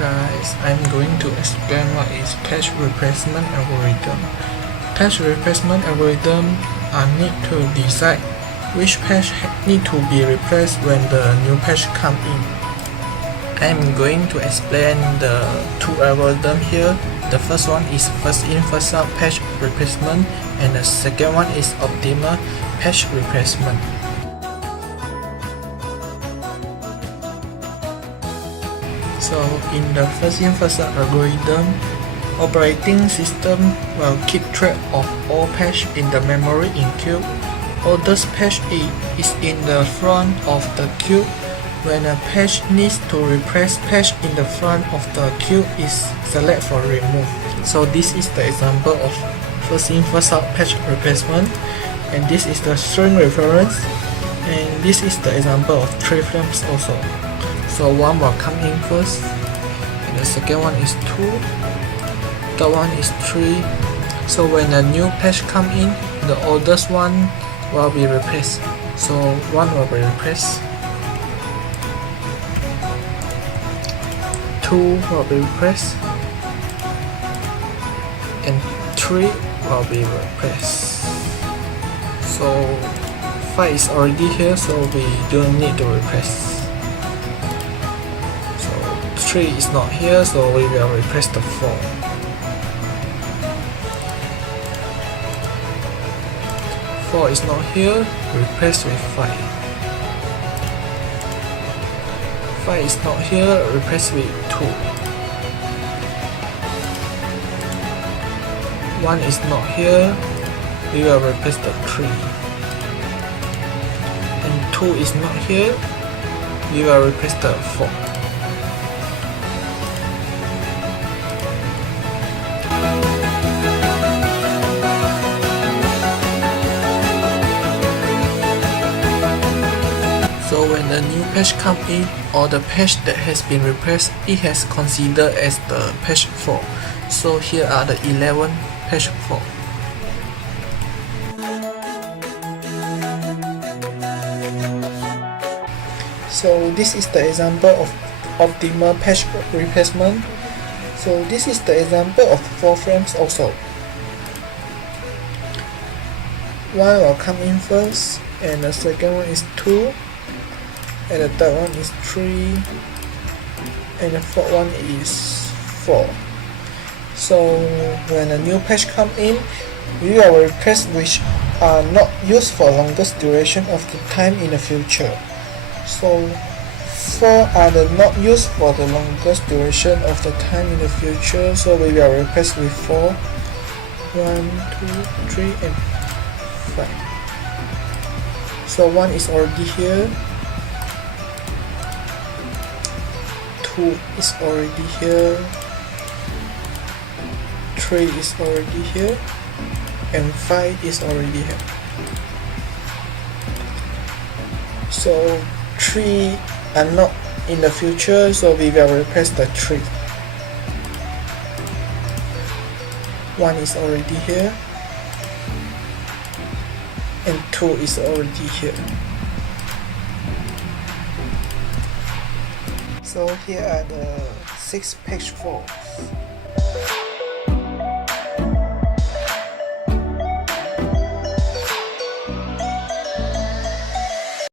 Guys, I'm going to explain what is page replacement algorithm. Page replacement algorithm need to decide which page need to be replaced when the new page come in. I'm going to explain the two algorithms here. The first one is first in first out page replacement, and the second one is optimal page replacement. So in the first in first out algorithm, operating system will keep track of all pages in the memory in queue. Oldest page is in the front of the queue. When a page needs to replace page in the front of the queue is select for remove. So this is the example of first in first out page replacement, and this is the string reference, and this is the example of 3 frames also. So one will come in first, and the second one is 2, third one is 3. So when a new page come in, the oldest one will be replaced. So 1 will be replaced, 2 will be replaced, and 3 will be replaced. So 5 is already here, so we don't need to replace. 3 is not here, so we will replace the 4. 4 is not here, replace with 5. 5 is not here, replace with 2. 1 is not here, we will replace the 3. And 2 is not here, we will replace the 4. So when the new page comes in, or the page that has been replaced, it has considered as the page 4. So here are the 11 page 4. So this is the example of optimal page replacement. So this is the example of 4 frames also. 1 will come in first, and the second one is 2. And the third one is 3, and the fourth one is 4. So when a new page come in, we will replace which are not used for longest duration of the time in the future. So 4 are the not used for the longest duration of the time in the future, so we will replace with 4. 1, 2, 3, and 5. So 1 is already here, 2 is already here, 3 is already here, and 5 is already here. So 3 are not in the future, so we will replace the 3. 1 is already here, and 2 is already here. So here are the 6 page 4.